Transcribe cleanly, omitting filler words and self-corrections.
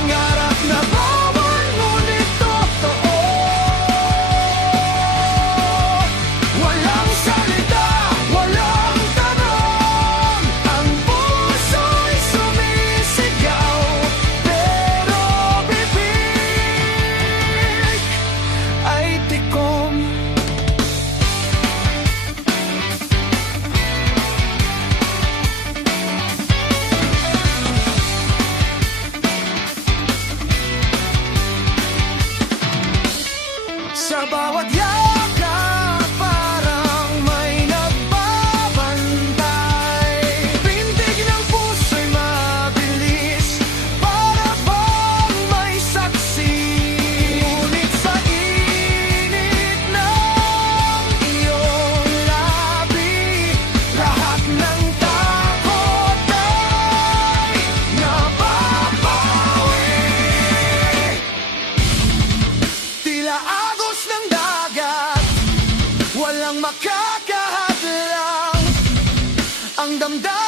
Pangarap na bawal ngunit totoo. Walang salita, walang tanong, ang puso'y sumisigaw, pero bibig ay tikom. Sa bawat yakap parang may nagbabantay. Pintig ng puso'y mabilis, para bang may saksi. Ngunit sa init ng iyong labi, lahat ng takot ay nababawi. Tila agos ng dagat, walang makakahadlang, ang damdamin